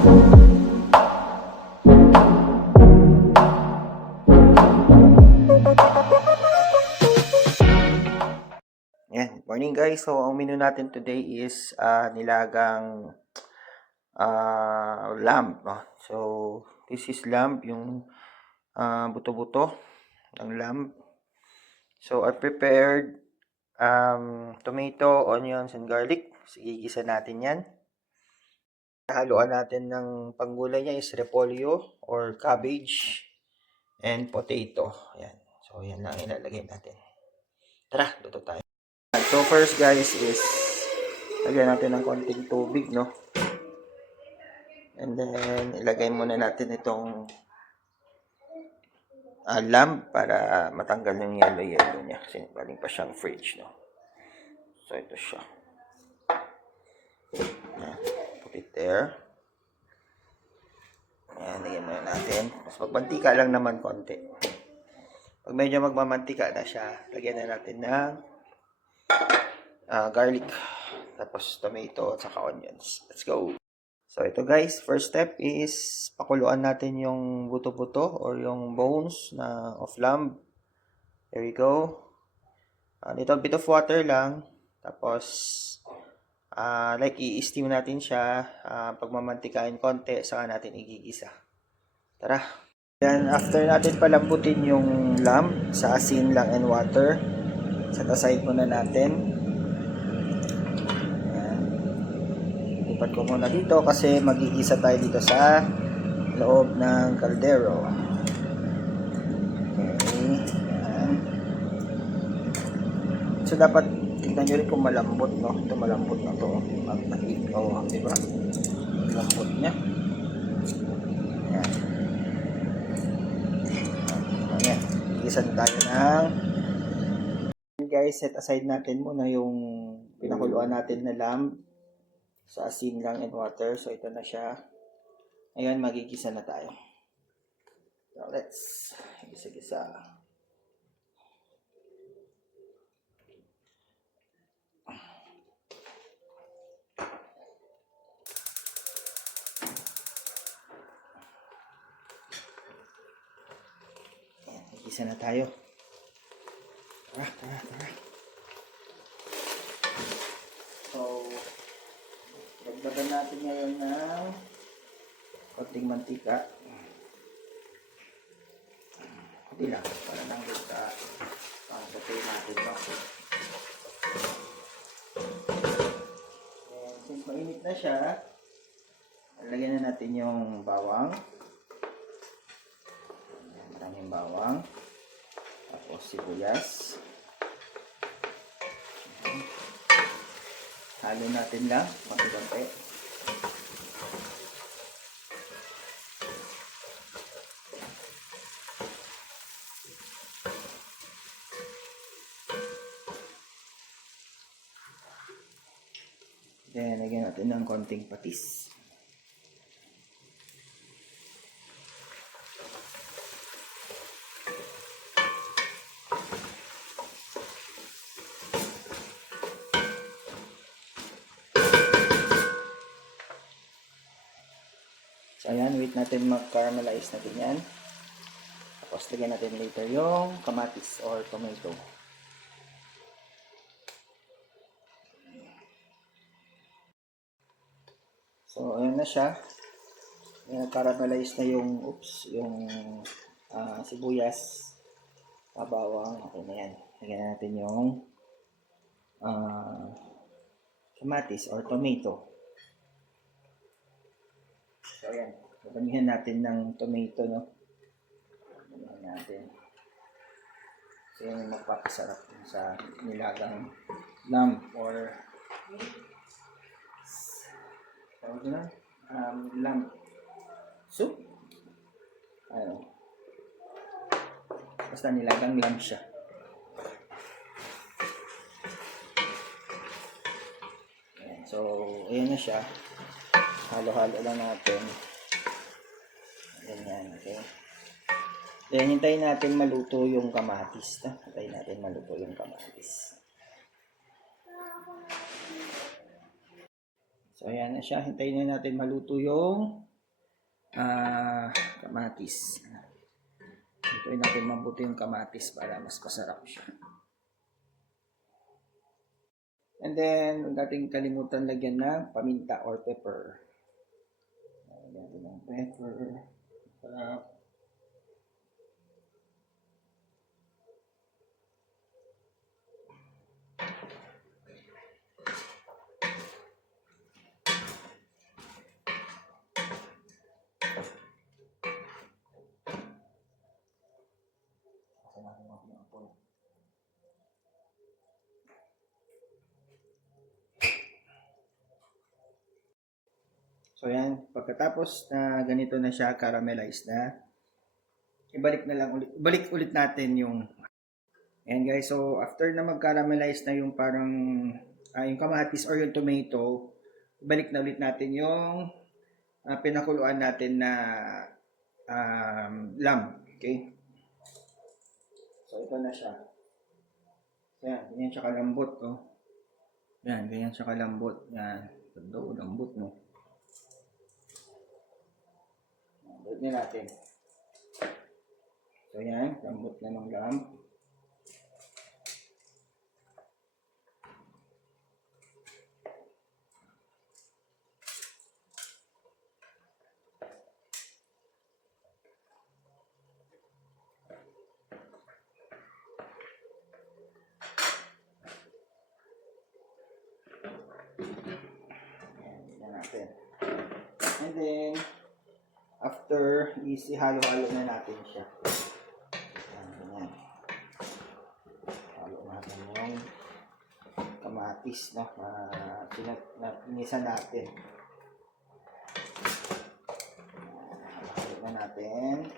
Yan, morning guys. So, ang menu natin today is nilagang lamb. No? So, this is lamb, yung buto-buto ng lamb. So, I prepared tomato, onions, and garlic. So, igisa natin yan. Haluan natin ng panggulay niya is repolyo or cabbage and potato. Yan. So, yan lang ilalagay natin. Tara, luto tayo. So first guys is lagyan natin ng konting tubig, no? And then ilagay muna natin itong lamb para matanggal yung yellow niya kasi galing pa siyang fridge, no? So ito siya. Ayan, put it there. Ayan, lagyan muna natin. Mas magmantika lang naman konti. Pag medyo magmamantika na siya, lagyan na natin ng garlic, tapos tomato at saka onions. Let's go. So ito guys, first step is pakuluan natin yung buto-buto or yung bones of lamb. There we go. A little bit of water lang. Tapos like i-steam natin siya, pagmamantikain konti, saka natin igigisa. Tara. Then after natin palambutin yung lamb sa asin lang and water, set aside muna natin. Lipat ko muna dito kasi magigisa tayo dito sa loob ng kaldero. Okay. Ayan. So dapat tignan nyo rin kung malambot, no? Ito malambot na to. Oh, diba? Malambot niya. Ayan. Ayan. Gigisan tayo ng guys, set aside natin muna yung pinakuluan natin na lamb sa asin lang and water. So, ito na siya. Ngayon, magigisa na tayo. So, let's gisa-gisa. Ayan, magigisa na tayo. Tara. So, dagdagan natin ngayon ng konting mantika. Hindi lang, para lang sa pangkatay natin. No? And since mainit na siya, lagyan na natin yung bawang. Maraming bawang. Tapos sibuyas. Halo natin lang, konti-konti. Then, lagyan natin ng konting patis. So, ayan, wait natin mag-caramelize natin yan. Tapos, lagyan natin later yung kamatis or tomato. So, ayan na siya. Nag-caramelize na yung, yung sibuyas, bawang. Okay na yan. Lagyan natin yung kamatis or tomato. So, ayan. Pagamihan natin ng tomato, no? Pagamihan natin. So, yan yung magpapasarap sa nilagang lamb or tawag na? Lamb soup? Ano? Basta nilagang lamb siya. Ayan. So, ayan na siya. Halo-halo lang natin. Ganyan, okay. Then, hintayin natin maluto yung kamatis. Hintayin natin maluto yung kamatis. So, ayan na siya. Hintayin na natin maluto yung kamatis. Lutuin natin mabuti yung kamatis para mas masarap siya. And then, huwag natin kalimutan lagyan ng paminta or pepper. Lagyan natin ng pepper. Sarap. So yan, pagkatapos na ganito na siya, caramelized na, ibalik ulit natin yung, ayan guys, so after na mag-caramelize na yung parang, yung kamatis or yung tomato, ibalik na ulit natin yung pinakuluan natin na lamb, okay? So ito na siya. Yan, ganyan siya kalambot, oh. Yan, ganyan siya kalambot. Yan, ganda, lambot, no? Balik na natin. So yan, lambot na ng lamb. And then, after, halo-halo na natin siya. Ayan. Halo natin yung kamatis na pinisa natin. Halo na natin.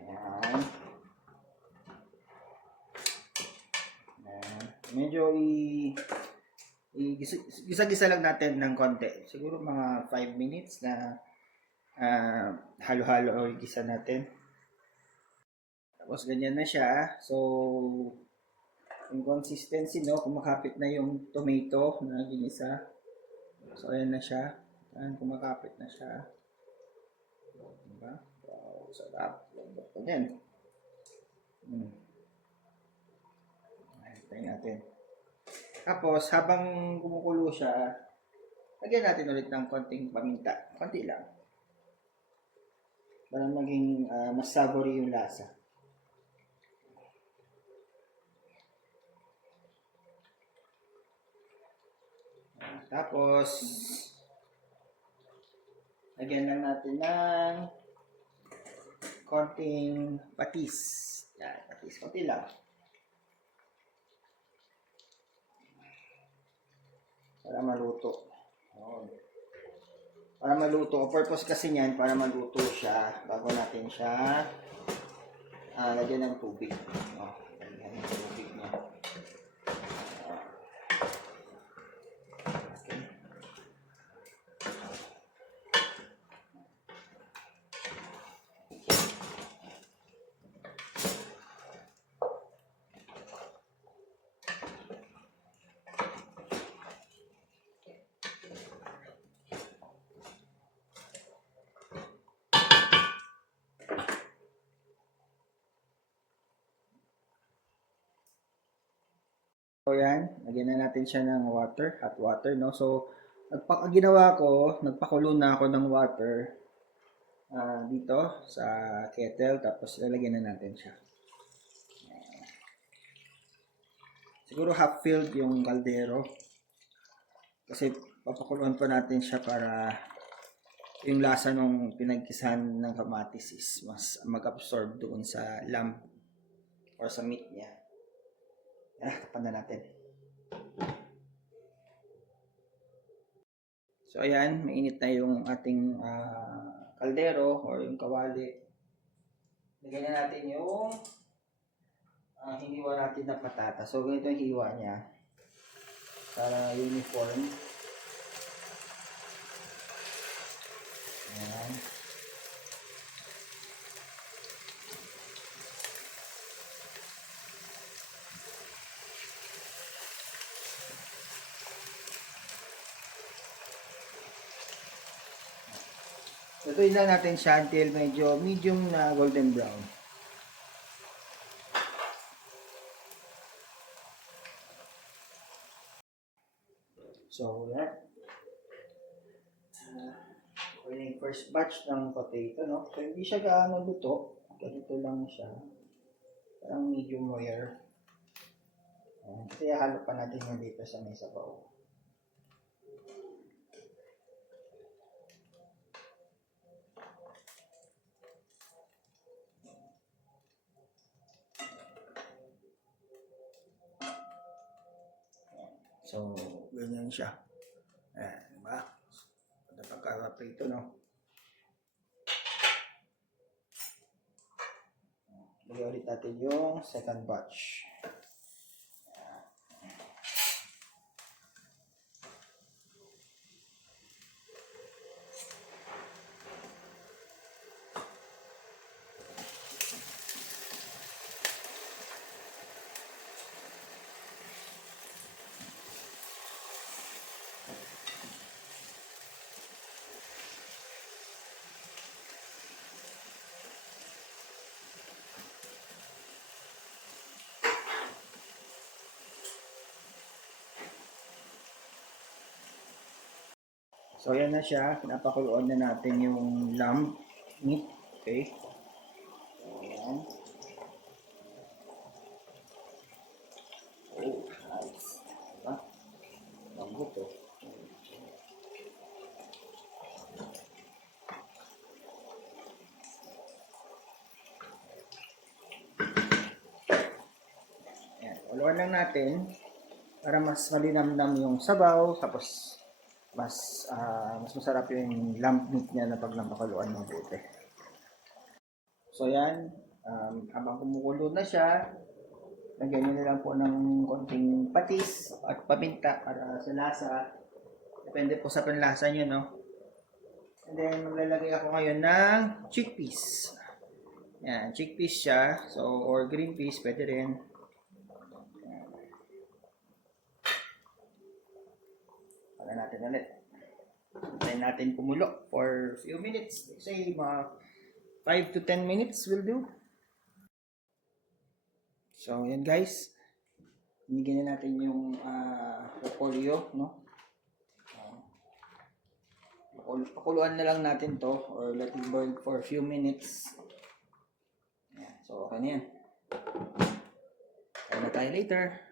Ayan. Ayan. Medyo gisa-gisa lang natin ng konti. Siguro mga 5 minutes na halo-halo o gisa natin. Tapos ganyan na siya. So, yung consistency, no, kumakapit na yung tomato na ginisa. So, ayan na siya. Ayan, kumakapit na siya. Diba? Wow, sarap. Lambot pa din. Ayan, tayo natin. Tapos, habang kumukulo siya, lagyan natin ulit ng konting paminta. Konti lang. Para maging mas savory yung lasa. Tapos, lagyan lang natin ng konting patis. Yan, patis. Konti lang. Para maluto. Para maluto. Ang purpose kasi niyan, para maluto siya, bago natin siya lagyan ng tubig. Lagyan ng tubig niya. So yan, lagyan na natin siya ng water, hot water, no? So, ginawa ko, nagpakulo na ako ng water dito sa kettle, tapos lalagyan na natin siya. Siguro half filled yung kaldero. Kasi papakuluan pa natin siya para yung lasa ng pinagkisahan ng kamatis is mas mag-absorb doon sa lamb or sa meat niya. Tapan na natin. So ayan, mainit na yung ating kaldero or yung kawali. Lagyan na natin yung hiniwa natin na patata. So ganito yung hiwa niya para uniform. Ayan. Lutuin lang natin siya until medyo medium na golden brown. So, yan. Yung first batch ng potato, no? So, hindi siya gaano luto. Ganito lang siya. Parang medium rare. Kaya halo pa natin yung dito sa may sabaw. So, ganyan siya. Ayan, diba? Pagka-prito, no? Lagyan ulit natin yung second batch. So, yan na siya. Pinapakuluan na natin yung lamb meat. Okay. So, yan. Oh, nice. Diba? Lambot to. Yan. Kuluan lang natin para mas malinamnam yung sabaw. Tapos, mas masarap yung lamb meat niya na pag napakaluan mabuti. So yan, habang kumukulo na siya, lagyan nyo na lang po ng konting patis at paminta para sa lasa. Depende po sa panlasa nyo, no? And then, maglalagay ako ngayon ng chickpeas. Yan, chickpeas siya. So, or green peas, pwede rin. Pala natin ulit. Try natin kumulo for few minutes. Say, mga 5 to 10 minutes will do. So, yan guys. Binigyan na natin yung repolyo, no? Pakuluan na lang natin to or let it boil for a few minutes. Yan. So, okay na yan. Kaya na tayo later.